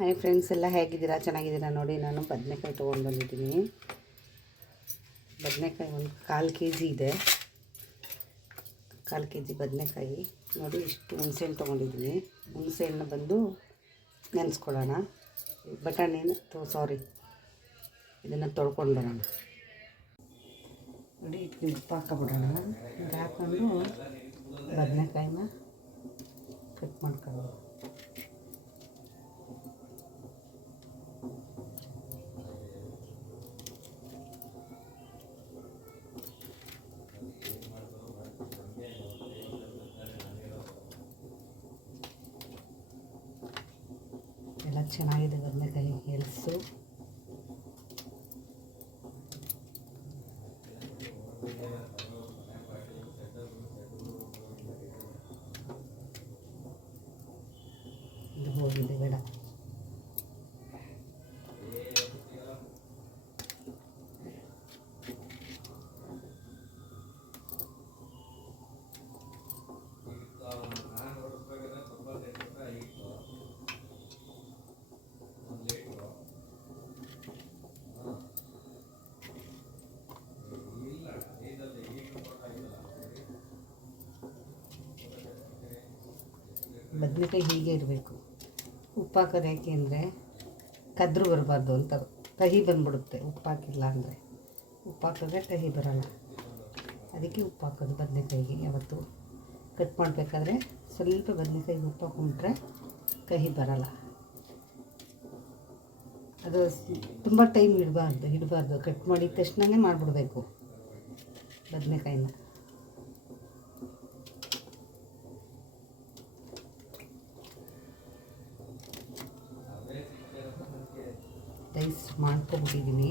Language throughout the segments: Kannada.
ಹಾಯ್ ಫ್ರೆಂಡ್ಸ್, ಎಲ್ಲ ಹೇಗಿದ್ದೀರಾ? ಚೆನ್ನಾಗಿದ್ದೀರಾ? ನೋಡಿ, ನಾನು ಬದನೆಕಾಯಿ ತೊಗೊಂಡು ಬಂದಿದ್ದೀನಿ. ಬದನೆಕಾಯಿ ಒಂದು 1/4 kg ಇದೆ. 1/4 kg ಬದನೆಕಾಯಿ. ನೋಡಿ, ಇಷ್ಟು ಹುಣಸೆಹಣ್ಣು ತೊಗೊಂಡಿದ್ದೀನಿ. ಹುಣಸೆಹಣ್ಣು ಬಂದು ನೆನೆಸ್ಕೊಳ್ಳೋಣ. ಬಟಾಣಿನ ಇದನ್ನು ತೊಳ್ಕೊಂಡು ಬರೋಣ. ನೋಡಿ, ಉಪ್ಪು ಹಾಕೊಬಿಡೋಣ. ಇದು ಹಾಕ್ಕೊಂಡು ಬದನೆಕಾಯಿನ ಕಟ್ ಮಾಡ್ಕೊಳ್ಳೋಣ. ಎಲ್ಲ ಚೆನ್ನಾಗಿದೆ ಬದನೆಕಾಯಿ, ಹೆಲ್ಸು. ಇದು ಹೋಗಿದೆ ಬೇಡ. ಬದನೆಕಾಯಿ ಹೀಗೆ ಇರಬೇಕು. ಉಪ್ಪು ಹಾಕೋದು ಯಾಕೆ ಅಂದರೆ ಕದ್ರು ಬರಬಾರ್ದು ಅಂತ, ಕಹಿ ಬಂದ್ಬಿಡುತ್ತೆ. ಉಪ್ಪು ಹಾಕಿಲ್ಲ ಅಂದರೆ, ಉಪ್ಪು ಹಾಕಿದ್ರೆ ಕಹಿ ಬರೋಲ್ಲ. ಅದಕ್ಕೆ ಉಪ್ಪು ಹಾಕೋದು ಬದನೆಕಾಯಿಗೆ. ಯಾವತ್ತು ಕಟ್ ಮಾಡಬೇಕಾದ್ರೆ ಸ್ವಲ್ಪ ಬದನೆಕಾಯಿಗೆ ಉಪ್ಪು ಹಾಕೊಂಡ್ರೆ ಕಹಿ ಬರೋಲ್ಲ. ಅದು ತುಂಬ ಟೈಮ್ ಇಡಬಾರ್ದು. ಕಟ್ ಮಾಡಿದ ತಕ್ಷಣವೇ ಮಾಡಿಬಿಡ್ಬೇಕು ಬದನೆಕಾಯಿನ. ರೈಸ್ ಮಾಡ್ಕೊಬಿಟ್ಟಿದ್ದೀನಿ.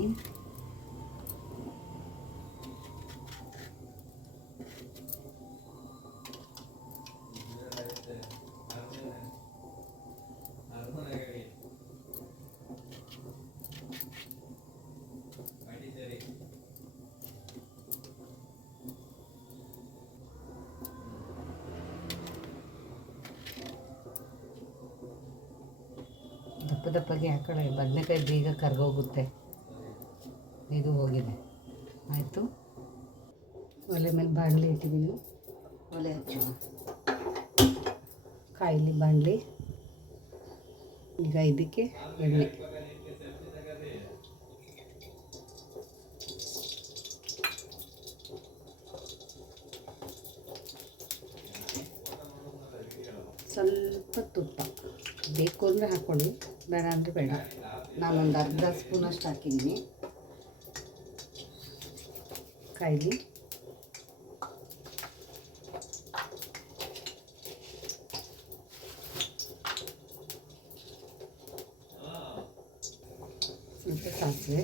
ದಪ್ಪಗೆ ಹಾಕೊಳ್ಳಿ, ಬದನೆಕಾಯಿ ಬೇಗ ಕರ್ಗೋಗುತ್ತೆ. ಇದು ಹೋಗಿದೆ. ಆಯಿತು, ಒಲೆ ಮೇಲೆ ಬಾಣಲಿ ಇಟ್ಟಿದ್ದೀನಿ. ಒಲೆ ಹಚ್ಚೋಣ. ಕಾಯಿಲಿ ಬಾಣಲಿ. ಈಗ ಇದಕ್ಕೆ ಎಣ್ಣೆ. ಸ್ವಲ್ಪ ತುಪ್ಪ ಬೇಕು ಅಂದರೆ ಹಾಕ್ಕೊಳ್ಳಿ, ಬೇಡ ಅಂದರೆ ಬೇಡ. ನಾನೊಂದು ಅರ್ಧ ಸ್ಪೂನಷ್ಟು ಹಾಕಿದ್ದೀನಿ. ಕಾಯಿಲಿ. ಸ್ವಲ್ಪ ಸಾಸಿವೆ,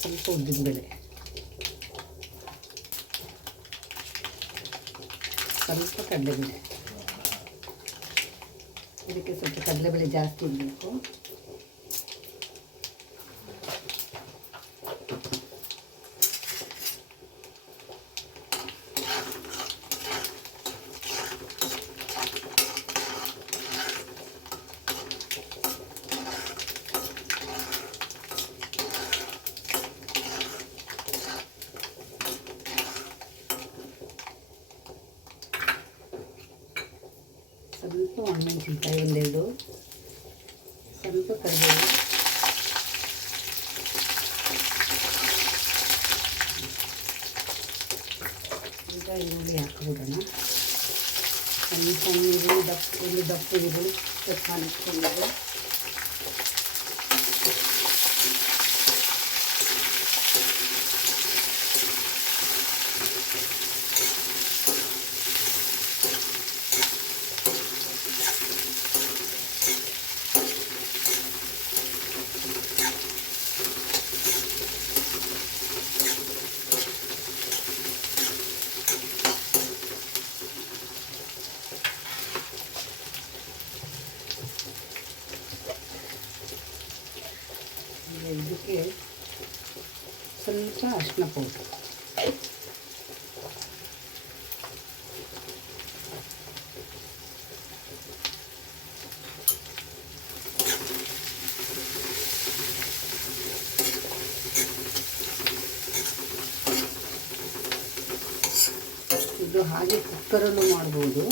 ಸ್ವಲ್ಪ ಉದ್ದಿನಬೇಳೆ, ಸ್ವಲ್ಪ ಕಡಲೆಬೇಳೆ. ಇದಕ್ಕೆ ಸ್ವಲ್ಪ ಕಡಲೆಬೇಳೆ ಜಾಸ್ತಿ ಇರಬೇಕು. ಸ್ವಲ್ಪ ಒಣಮೆಣಸಿನ್ಕಾಯಿ ಒಂದೆರಡು, ಸ್ವಲ್ಪ ಕರಿಬೇವು, ಈಗ ಈರುಳ್ಳಿ ಹಾಕ್ಬಿಡೋಣ. ಸಣ್ಣ ಈರುಳ್ಳಿ, ಒಂದು ದಪ್ಪ ಈರುಳ್ಳಿ ಕಟ್ ಮಾಡಿಟ್ಕೊಂಡಿದ್ದು. ಇದಕ್ಕೆ ಸ್ವಲ್ಪ ಅರಿಶಿನ ಪೌಡ್ರು, ಇದು ಹಾಗೆ ಕುಕ್ಕರಲ್ಲೂ ಮಾಡ್ಬೋದು.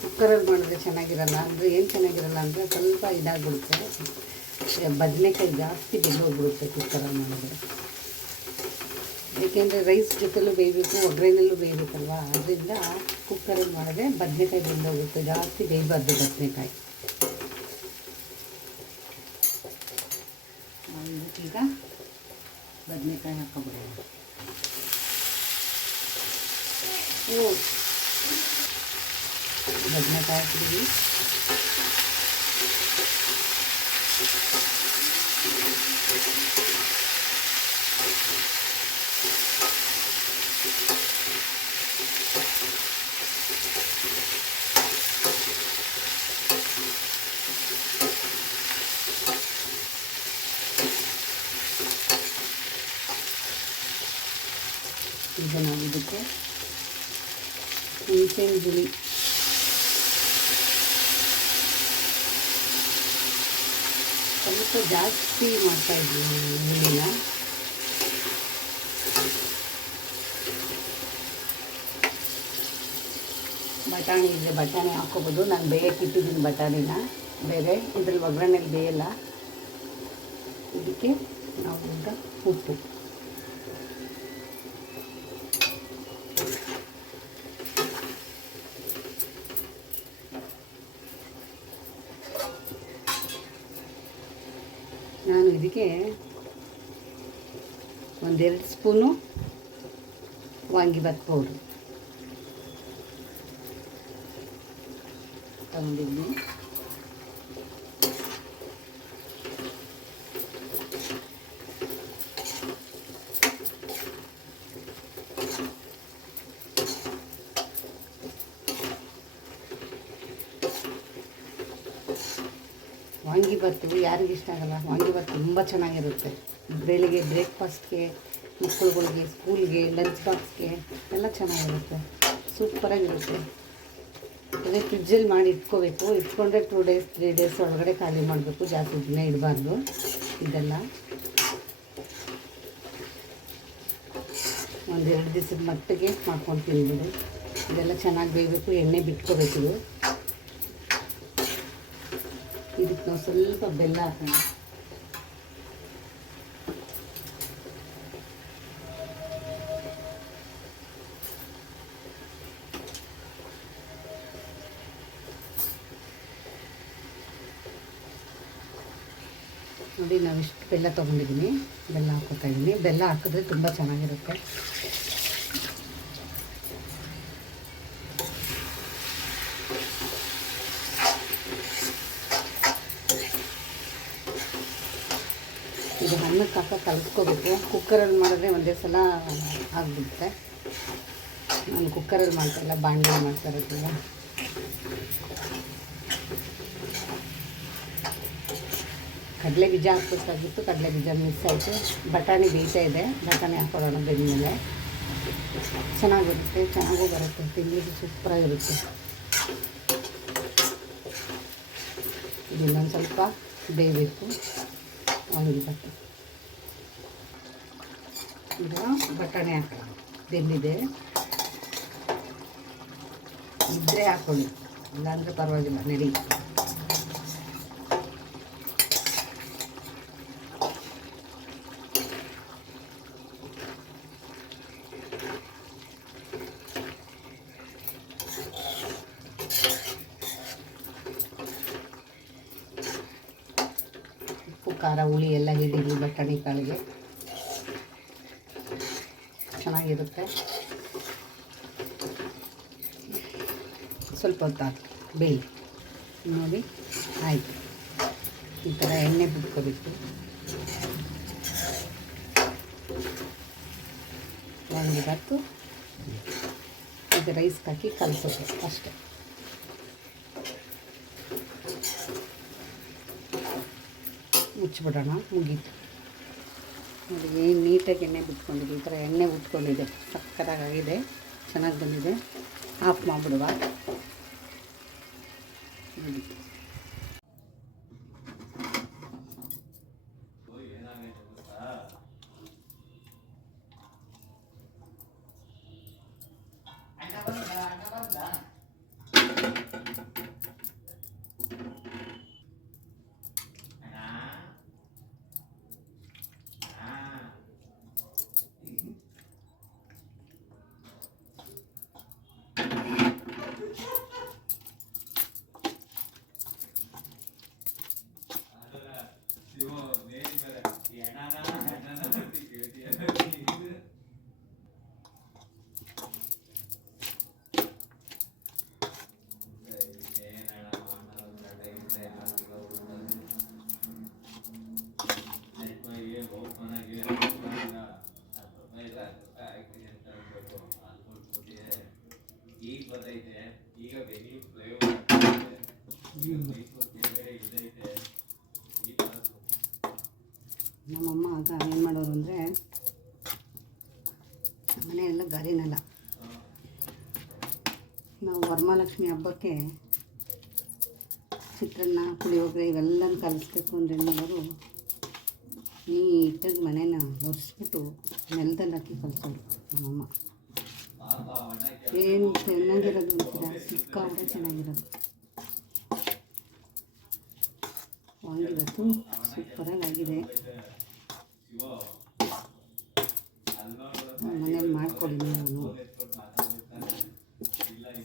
ಕುಕ್ಕರಲ್ಲಿ ಮಾಡಿದ್ರೆ ಚೆನ್ನಾಗಿರಲ್ಲ. ಅಂದರೆ ಏನು ಚೆನ್ನಾಗಿರಲ್ಲ ಅಂದರೆ ಸ್ವಲ್ಪ ಇದಾಗ್ಬಿಡುತ್ತೆ, ಬದನೆಕಾಯಿ ಜಾಸ್ತಿ ಬೆಂದೋಗ್ಬಿಡುತ್ತೆ ಕುಕ್ಕರಲ್ಲಿ ಮಾಡಿದ್ರೆ. ಏಕೆಂದರೆ ರೈಸ್ ಜೊತೆಲೂ ಬೇಯಬೇಕು, ಒಗ್ಗರಣೆಲ್ಲೂ ಬೇಯಬೇಕಲ್ವ. ಅದರಿಂದ ಕುಕ್ಕರಲ್ಲಿ ಮಾಡಿದ್ರೆ ಬದನೆಕಾಯಿ ಬೆಂದೋಗುತ್ತೆ, ಜಾಸ್ತಿ ಬೇಯಬಾರ್ದು ಬದನೆಕಾಯಿ. ಈಗ ಬದನೆಕಾಯಿ ಹಾಕೋಬಿಡೋಣ. ಬದನೆಕಾಯಿ ಹಾಕಿದ್ವಿ. ಈಗ ನಾವು ಇದಕ್ಕೆ ಹುಣಸೆಹಣ್ಣು ಹುಳಿ ಸ್ವಲ್ಪ ಜಾಸ್ತಿ ಮಾಡ್ತಾಯಿದ್ವಿ ಹುಳಿನ. ಬಟಾಣಿ ಇದ್ದರೆ ಬಟಾಣಿ ಹಾಕ್ಕೋಬೋದು. ನಾನು ಬೇಯಕ್ಕೆ ಇಟ್ಟಿದ್ದೀನಿ ಬಟಾಣಿನ, ಬೇರೆ ಇದ್ರಲ್ಲಿ ಒಗ್ಗರಣೆಲಿ ಬೇಯಲ್ಲ. ಇದಕ್ಕೆ ನಾವು ಈಗ ಉಪ್ಪು, ನಾನು ಇದಕ್ಕೆ 1-2 ಸ್ಪೂನು ವಾಂಗಿಬಾತ್ ಪೌಡ್ರು ತಗೊಂಡಿದ್ದೀನಿ. ವಾಂಗಿಬಾತು ಯಾರಿಗೂ ಇಷ್ಟ ಆಗಲ್ಲ? ವಾಂಗಿಬಾತು ತುಂಬ ಚೆನ್ನಾಗಿರುತ್ತೆ. ಬೆಳಿಗ್ಗೆ ಬ್ರೇಕ್ಫಾಸ್ಟ್ಗೆ, ಮಕ್ಕಳುಗಳಿಗೆ ಸ್ಕೂಲ್ಗೆ, ಲಂಚ್ ಬಾಕ್ಸ್ಗೆ ಎಲ್ಲ ಚೆನ್ನಾಗಿರುತ್ತೆ, ಸೂಪರಾಗಿರುತ್ತೆ. ಅದೇ ಫ್ರಿಜ್ಜಲ್ಲಿ ಮಾಡಿ ಇಟ್ಕೋಬೇಕು. ಇಟ್ಕೊಂಡ್ರೆ 2 ಡೇಸ್ 3 ಡೇಸ್ ಒಳಗಡೆ ಖಾಲಿ ಮಾಡಬೇಕು, ಜಾಸ್ತಿ ದಿನ ಇಡಬಾರ್ದು. ಇದೆಲ್ಲ 1-2 ದಿವಸದ ಮಟ್ಟಿಗೆ ಮಾಡ್ಕೊಂಡು ತಿನ್ಬಿಡು. ಇದೆಲ್ಲ ಚೆನ್ನಾಗಿ ಬೇಯಬೇಕು, ಎಣ್ಣೆ ಬಿಟ್ಕೋಬೇಕು. ಇದಕ್ಕೆ ನಾವು ಸ್ವಲ್ಪ ಬೆಲ್ಲ ಹಾಕೋಣ. ನೋಡಿ, ನಾವು ಇಷ್ಟು ಬೆಲ್ಲ ತೊಗೊಂಡಿದ್ದೀನಿ, ಬೆಲ್ಲ ಹಾಕೋತಾ ಇದ್ದೀನಿ. ಬೆಲ್ಲ ಹಾಕಿದ್ರೆ ತುಂಬ ಚೆನ್ನಾಗಿರುತ್ತೆ. ಇದು ಅನ್ನಕ್ಕೆ ಕಲಿಸ್ಕೋಬೇಕು. ಕುಕ್ಕರಲ್ಲಿ ಮಾಡಿದ್ರೆ ಒಂದೇ ಸಲ ಆಗಿಬಿಡುತ್ತೆ. ನಾನು ಕುಕ್ಕರಲ್ಲಿ ಮಾಡ್ತಾಯಿಲ್ಲ, ಬಾಣಲೆಯಲ್ಲಿ ಮಾಡ್ತಾ ಇರೋದಿಲ್ಲ. ಕಡಲೆ ಬೀಜ ಹಾಕ್ಬೇಕಾಗಿತ್ತು, ಕಡಲೆ ಬೀಜ ಮಿಕ್ಸ್ ಆಯಿತು. ಬಟಾಣಿ ಬೇಯ್ತಾ ಇದೆ, ಬಟಾಣಿ ಹಾಕೊಳ್ಳೋಣ ಬೆಂದಮೇಲೆ. ಚೆನ್ನಾಗಿರುತ್ತೆ, ಚೆನ್ನಾಗೂ ಬರುತ್ತೆ, ತಿನ್ನಲಿಕ್ಕೆ ಸೂಪರಾಗಿರುತ್ತೆ. ಇದನ್ನೊಂದು ಸ್ವಲ್ಪ ಬೇಯಬೇಕು ವಾಂಗಿಬಾತು. ಈಗ ಬಟಾಣಿ ಹಾಕೋಣ. ಬೆಂದಿದೆ, ಇದ್ದರೆ ಹಾಕೊಳ್ಳಿ, ಇಲ್ಲಾಂದರೆ ಪರವಾಗಿಲ್ಲ, ನಡಿ. ಉಪ್ಪು ಖಾರ ಹುಳಿ ಎಲ್ಲ ಹಿಡಿಲಿ ಬಟಾಣಿ ಕಾಳಿಗೆ, ಚೆನ್ನಾಗಿರುತ್ತೆ. ಸ್ವಲ್ಪ ಹೊತ್ತು ಹಾಕಿ ಬೇಯಿ. ನೋಡಿ ಆಯಿತು. ಈ ಥರ ಎಣ್ಣೆ ಬಿಟ್ಕೋಬೇಕು. ವಾಂಗಿಬಾತು ಇದು ರೈಸ್ ಹಾಕಿ ಕಲಸೋದು ಅಷ್ಟೇ. ಮುಚ್ಚಿಬಿಡೋಣ, ಮುಗೀತು. ನೋಡಿ ಏನು ನೀಟಾಗಿ ಎಣ್ಣೆ ಬಿಟ್ಕೊಂಡಿದೆ. ಈ ಥರ ಎಣ್ಣೆ ಉಟ್ಕೊಂಡಿದೆ, ಸಕ್ಕತ್ತಾಗಿದೆ, ಚೆನ್ನಾಗಿ ಬಂದಿದೆ. ಆಫ್ ಮಾಡಿಬಿಡುವ. ನೋಡಿ, ನಮ್ಮಮ್ಮ ಆಗ ಏನು ಮಾಡೋರು ಅಂದರೆ ಮನೆಯೆಲ್ಲ ಗಾರಿನಲ್ಲ. ನಾವು ವರಮಹಾಲಕ್ಷ್ಮಿ ಹಬ್ಬಕ್ಕೆ ಚಿತ್ರಾನ್ನ ಪುಳಿಯೋಗರೆ ಇವೆಲ್ಲನೂ ಕಲಿಸ್ಬೇಕು ಅಂದರೆ ಏನಾದ್ರು ನೀಟಾಗಿ ಮನೇನ ಒರೆಸ್ಬಿಟ್ಟು ನೆಲದಲ್ಲಿ ಹಾಕಿ ಕಲಿಸೋರು ನಮ್ಮಮ್ಮ. ಏನು ಚೆನ್ನಾಗಿರೋದು ಅಂತೀರ, ಸಿಕ್ಕಾಪಟ್ಟೆ ಚೆನ್ನಾಗಿರೋದು. ವಾಂಗಿಬಾತು ಸೂಪರಾಗಿ ಆಗಿದೆ. ಮನೇಲಿ ಮಾಡ್ಕೊಳ್ಳಿ ನೀವು.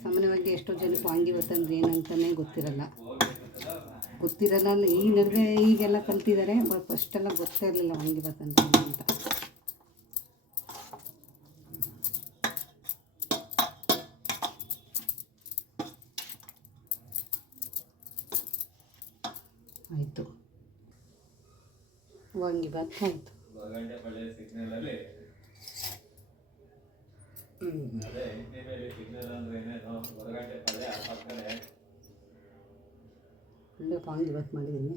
ಸಾಮಾನ್ಯವಾಗಿ ಎಷ್ಟೋ ಜನಕ್ಕೆ ವಾಂಗಿಬಾತು ಅಂದರೆ ಏನಂತಲೇ ಗೊತ್ತಿರಲ್ಲ. ಈ ನಡುವೆ ಈಗೆಲ್ಲ ಕಲ್ತಿದ್ದಾರೆ. ಫಸ್ಟೆಲ್ಲ ಗೊತ್ತೇ ಇರಲಿಲ್ಲ ವಾಂಗಿಬಾತು ಅಂತ. ಆಯಿತು, ವಾಂಗಿಬಾತ್ ಆಯಿತು. ಒಳ್ಳೆ ವಾಂಗಿಬಾತ್ ಮಾಡಿದ್ದೀನಿ.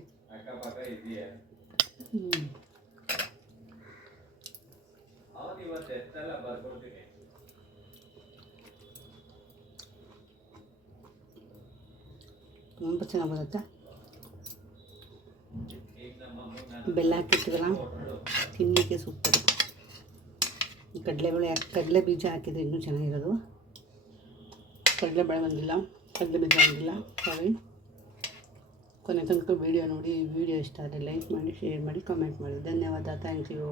ತುಂಬ ಚೆನ್ನಾಗಿ ಬರುತ್ತೆ. ಬೆಲ್ಲ ಹಾಕಿರ್ತೀವಲ್ಲ, ತಿನ್ನಲಿಕ್ಕೆ ಸೂಪರು. ಕಡಲೆ ಬೀಜ ಹಾಕಿದ್ರೆ ಇನ್ನೂ ಚೆನ್ನಾಗಿರೋದು. ಕಡಲೆಬೇಳೆ ಬಂದಿಲ್ಲ, ಕಡಲೆ ಬೀಜ ಬಂದಿಲ್ಲ. ಸಾರಿ. ಕೊನೆ ತನಕ ವೀಡಿಯೋ ನೋಡಿ. ವೀಡಿಯೋ ಇಷ್ಟ ಆದರೆ ಲೈಕ್ ಮಾಡಿ, ಶೇರ್ ಮಾಡಿ, ಕಮೆಂಟ್ ಮಾಡಿ. ಧನ್ಯವಾದ. Thank you.